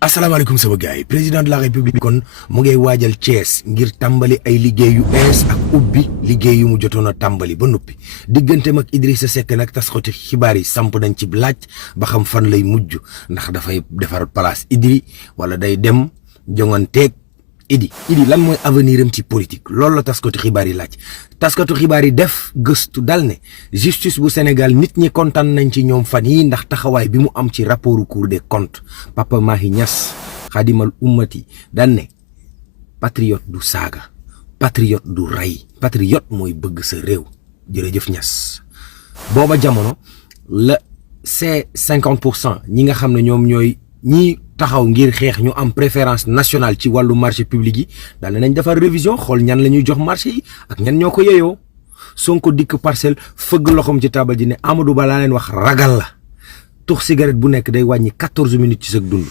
asalaamaaleykum sama gars yi président de la république kon mu ngay waajal Thiès ngir tàmbali ay liggéey yu bees ak ubbi liggéey yu mu jotoon a tàmbali ba noppi digganteem ak Idrissa Seck nag taskati xibaar yi samp nañ ci laaj ba xam fan lay mujj ndax dafay defar place Idri wala day dem jonganteeg Idi lan mooy avenir am ci politique loolu la taskatu xibaar yi laaj taskatu xibaar yi def gëstu dal ne justice bu Sénégal nit ñi kontaan nañ ci ñoom fan yi ndax taxawaay bi mu am ci rapportu Cour des comptes Papa Mahi Niass xaadimal ummati daan ne patriote du saaga patriote du rey patriote mooy bëgg sa réew jërëjëf Niass booba jamono la C50% ñi nga xam ne ñoom ñooy ñi taxaw ngir xeex ñu am préférence nationale ci wàllu marché public yi daal nañ defar révision xool ñan la ñuy jox marché yi ak ñan ñoo ko yeyoo Sonko dikk parcelle fëgg loxoom ci taabal ji ne Amadou Ba laa leen wax ragal la tux cigarette bu nekk day wàññi 14 minutes ci sa dund